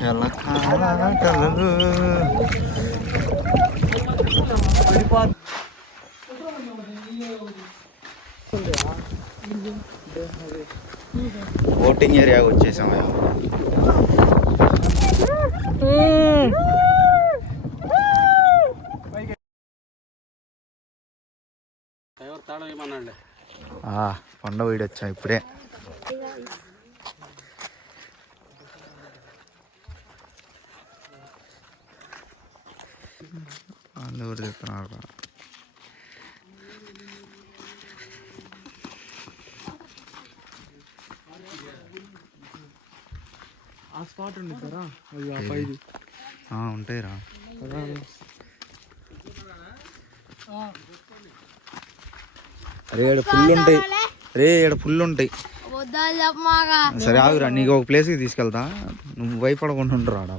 చలకాటలు boating ఏరియాకి వచ్చేసాం. కొండ వీడి వచ్చాం ఇప్పుడే. అందరు చెప్తున్నారు ఆ స్పాట్ ఉండిద్దారా ఉంటాయి రా. అరే ఇక్కడ ఫుల్ ఉంటాయి. ఇక్కడ ఫుల్ ఉంటాయి. సరే ఆగురా, నీకు ఒక ప్లేస్కి తీసుకెళ్తా, నువ్వు భయపడకుండా ఉండరాడా.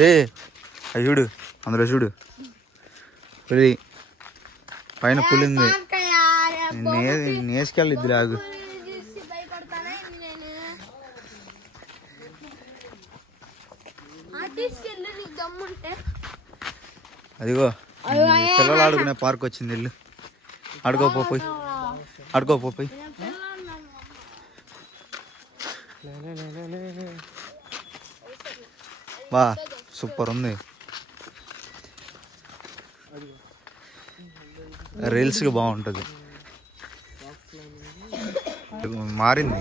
రే అది చూడు, అందులో చూడు పులి పైన పులి ఉంది. నేసుకెళ్ళిద్ది ఆగు. అదిగో పిల్లలు ఆడుకునే పార్క్ వచ్చింది. ఇల్లు ఆడుకోపోయి ఆడుకోపోయి. బా సూపర్ ఉంది. రీల్స్కి బాగుంటుంది. మారింది,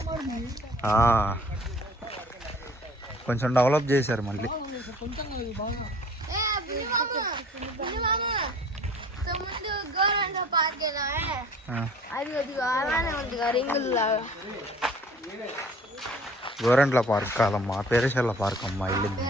కొంచెం డెవలప్ చేశారు మళ్ళీ. గోరంట్ల పార్క్ కాదమ్మా, పేరేశాల పార్క్ అమ్మా వెళ్ళింది.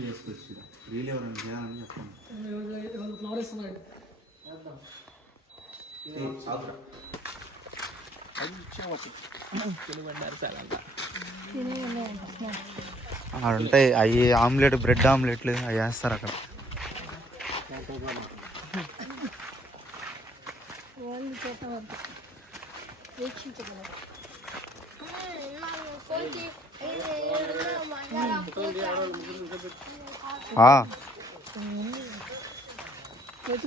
చేసుకోవచ్చు. రీల్ ఎవరైనా చేయాలని చెప్పండి. ఉంటాయి అవి ఆమ్లెట్, బ్రెడ్ ఆమ్లెట్లు అవి వేస్తారు అక్కడ.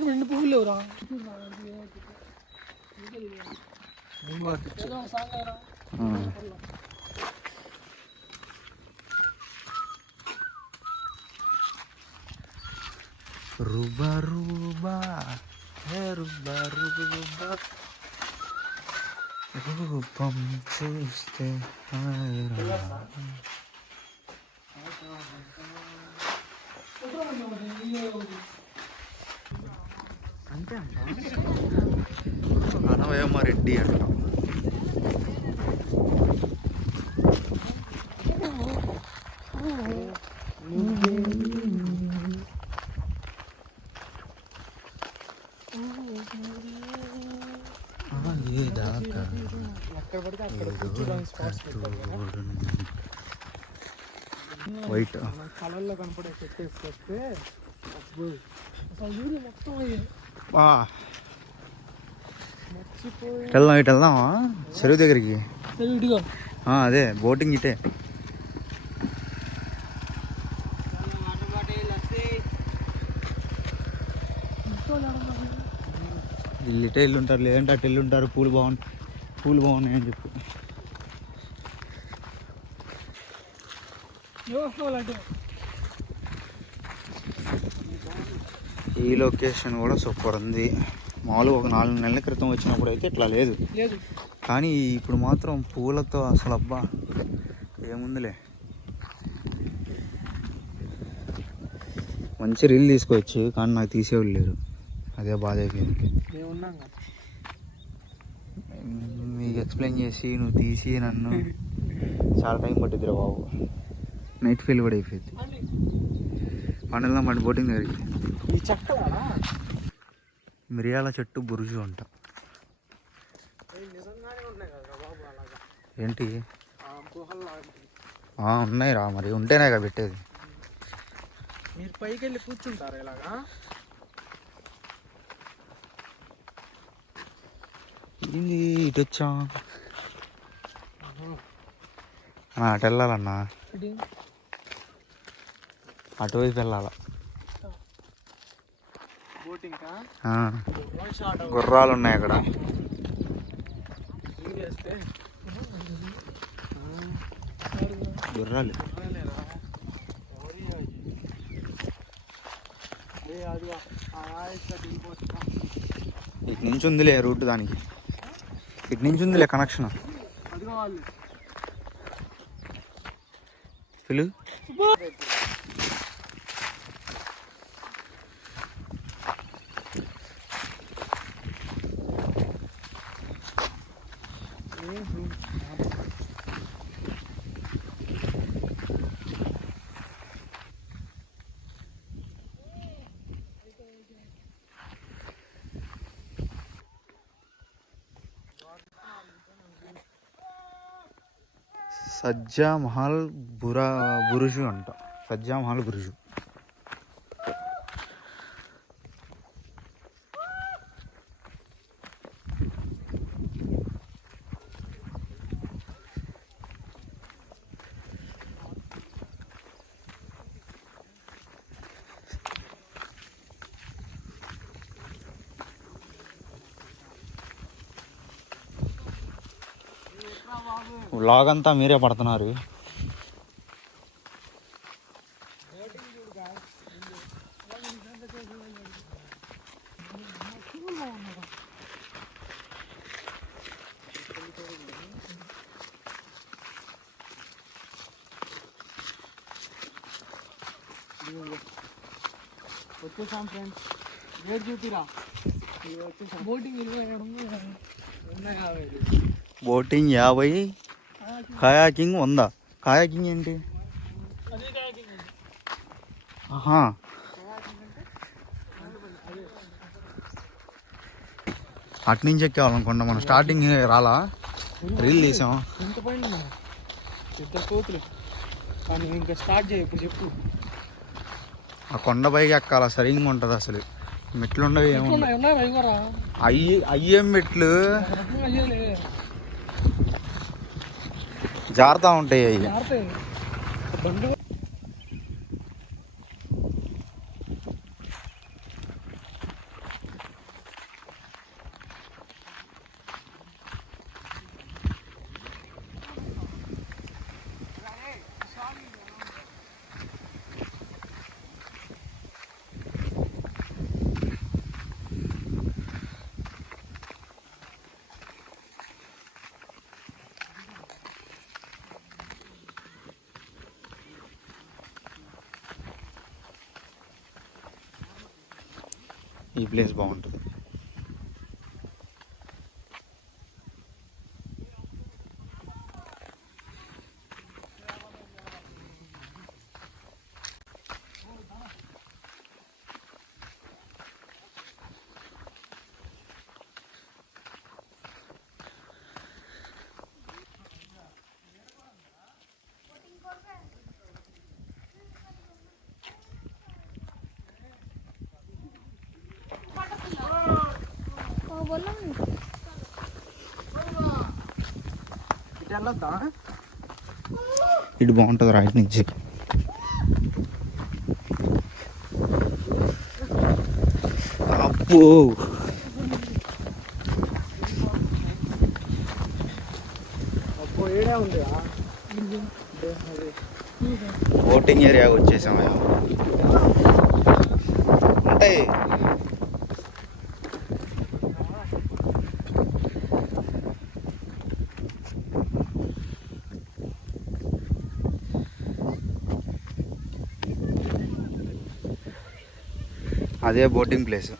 రెండు పువ్వులు లేవురా. రుబా రుబా రుబా రుబా రూపం చూస్తే అంతే అనవయమారెడ్డి అంట. వైట్ కలర్లో కనపడే చెట్టు వేసుకొస్తే వెళ్దాం. ఇటు వెళ్దామా చెరువు దగ్గరికి? అదే బోటింగ్ ఇటే. ఇల్లు ఇటే ఇల్లు ఉంటారు, లేదంటే అటు ఇల్లు ఉంటారు. పూలు బాగున్నాయి అని చెప్పు. ఈ లొకేషన్ కూడా సూపర్ ఉంది. మామూలుగా ఒక 4 నెలల క్రితం వచ్చినప్పుడు అయితే ఇట్లా లేదు, కానీ ఇప్పుడు మాత్రం పూలతో అసలు అబ్బా ఏముందిలే. మంచి రీల్ తీసుకోవచ్చు, కానీ నాకు తీసేవాళ్ళు లేరు. అదే బాధ అయిపోయింది. మీకు ఎక్స్ప్లెయిన్ చేసి నువ్వు తీసి నన్ను చాలా టైం పట్టిద్దిరా బాబు. నైట్ ఫీల్ కూడా అయిపోయింది. పండుగ మండి బోటింగ్ దగ్గరికి. ఈ చెక్కలాడా మిరియాల చెట్టు బురుజు అంట. నిజంగానే ఉన్నాయి కదా బాబు అలాగా. ఏంటి గుహల్లా ఉన్నాయి రా, మరి ఉంటేనే కదా పెట్టేది. మీరు పైకి వెళ్ళి కూర్చుంటారు ఇలాగా. ఏంది ఇటు వచ్చా? అటు వెళ్ళాలన్నా, అటువైపు వెళ్ళాల. గుర్రాలు ఉన్నాయి అక్కడ. గుర్రాలు ఇటు నుంచి ఉందిలే రూట్, దానికి ఇటు నుంచి ఉందిలే కనెక్షన్. పిలు సజ్జా మహల్ బురుజు అంట. సజ్జా మహల్ బురుజు. వ్లాగ్ అంతా మీరే పడుతున్నారు. వచ్చేసాం ఫ్రెండ్స్. రేట్ చూపిరా. బోటింగ్ 50. Boating 50, kayaking 100. కయాకింగ్ ఏంటి? ఆహా, అటు నుంచి ఎక్కేవాలనుకుంటా మనం. స్టార్టింగ్ రాలా, రీల్ తీసాం. ఇంత పైన ఇద్దరు కోతులు. కానీ ఇంకా స్టార్ట్ చేయ ఇప్పుడు చెప్పు. ఆ కొండ పైకి ఎక్కాల, సరిగ్గా ఉంటుంది అసలు. మెట్లు ఉండవు, ఏముండవు. అయ్యేం మెట్లు జారుతూ ఉంటాయి అవి. ఈ ప్లేస్ బాగుంటుంది. ఇటు బాగుంటుంది రైట్ నుంచి. అబ్బో, బోటింగ్ ఏరియాకి వచ్చేసాం. ఉంటాయి. అదే బోటింగ్ ప్లేస్.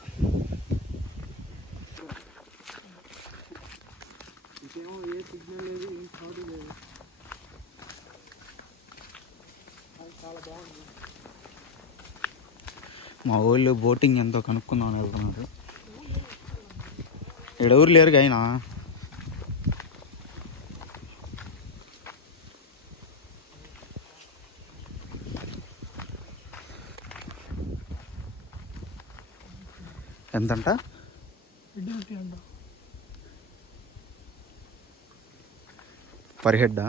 మా ఊళ్ళో బోటింగ్ ఎంతో కనుక్కుందామని వెళ్తున్నారు. ఇక్కడ ఎవరు లేరుగా అయినా. ఎంతంట? పర్ హెడ్డా?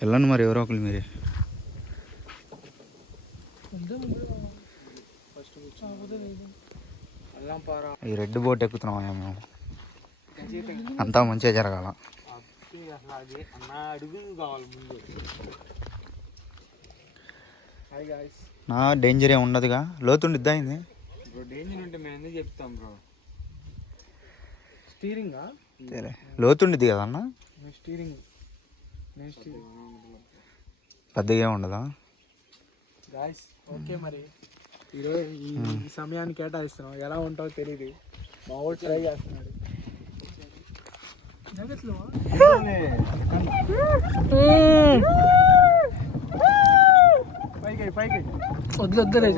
వెళ్ళండి మరి ఎవరో ఒకరు మీరే. ఈ రెడ్ బోట్ ఎక్కుతున్నాం మేము. అంతా మంచిగా జరగాల. నా డేంజర్ ఏమి ఉండదుగా. లోతుండిద్దా ఇది? డేంజర్ ఉంటే మేము ఎందుకు చెప్తాం బ్రో. స్టీరింగ్ లోతుండిద్ది కదా అన్న. స్టీరింగ్ పెద్దగా ఏమి ఉండదా? గాయ్స్ ఓకే మరి ఈరోజు ఈ సమయాన్ని కేటాయిస్తున్నాం. ఎలా ఉంటావో తెలియదు. మా ఊరు ట్రై చేస్తున్నాడు. పైకి వద్దులే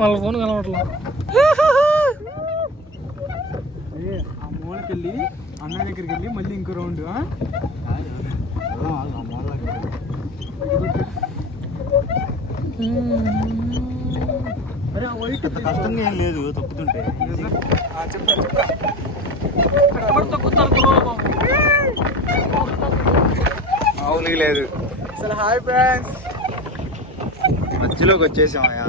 వాళ్ళ ఫోన్ కలవట్లా. ఆ మూలకెళ్ళి అన్న దగ్గరికి వెళ్ళి మళ్ళీ ఇంకో రౌండ్. కష్టంగా ఏం లేదు తొక్కుతుంటే. మామూలుగా లేదు అసలు. హాయ్ ఫ్రెండ్స్, మధ్యలోకి వచ్చేసామయ్యా.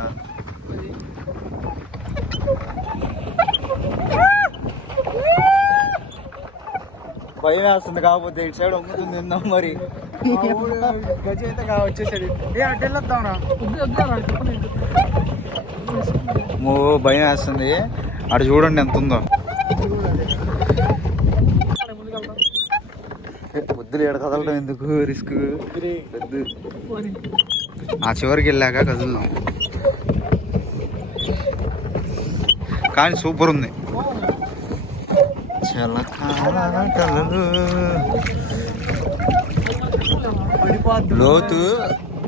భయం వేస్తుంది. కాకపోతే ఇటు సైడ్ అమ్ముతుంది తిందాం మరి. గజ అయితే వచ్చేసాడు. అడ్డు వెళ్ళొద్దాంరా. భయం వేస్తుంది. అటు చూడండి ఎంత ఉందో. వద్దులు ఎడ కదలడం ఎందుకు, రిస్క్ వద్దు. ఆ చివరికి వెళ్ళాక కదులుదాం. కానీ సూపర్ ఉంది. లోతు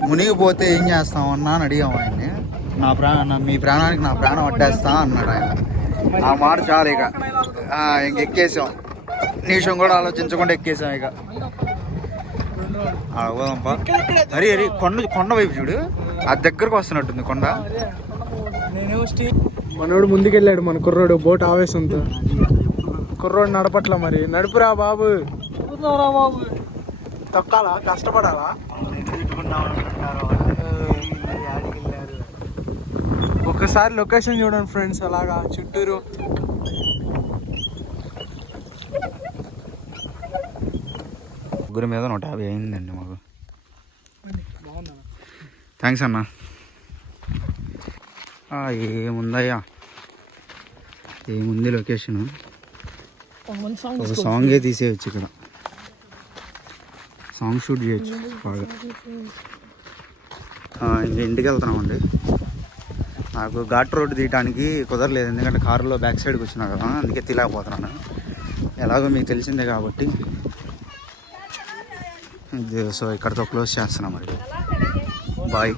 మునిగిపోతే ఏం చేస్తామన్నా అని అడిగాము ఆయన్ని. మీ ప్రాణానికి నా ప్రాణం అడ్డేస్తా అన్నాడు ఆయన. ఆ మాట చాలు. ఇక ఎక్కేసాం. నిమిషం కూడా ఆలోచించకుండా ఎక్కేసాం. ఇక పోదాంపా. అరే అరే కొండ వైపు చూడు. అది దగ్గరకు వస్తున్నట్టుంది కొండ. మనోడు ముందుకెళ్ళాడు. మన కుర్రోడు బోట్ ఆవేశంతో. కుర్రోడు నడపట్లా. మరి నడుపురా బాబు. తొక్కాలా, కష్టపడాలా. ఒక్కసారి లొకేషన్ చూడండి ఫ్రెండ్స్. అలాగా చుట్టూరు ముగ్గురు మీద 150 అయిందండి మాకు. థ్యాంక్స్ అన్న. ఏముందయ్యా, ఏముంది లొకేషన్. ఒక సాంగే తీసేయచ్చు ఇక్కడ. సాంగ్ షూట్ చేయొచ్చు బాగా. ఇంక ఇంటికి వెళ్తున్నామండి. నాకు ఘాట్ రోడ్ తీయడానికి కుదరలేదు. ఎందుకంటే కారులో బ్యాక్ సైడ్కి వచ్చినా కదా, అందుకే తీయలేకపోతున్నాను. ఎలాగో మీకు తెలిసిందే కాబట్టి. సో ఇక్కడితో క్లోజ్ చేస్తున్నాం మరి. బాయ్.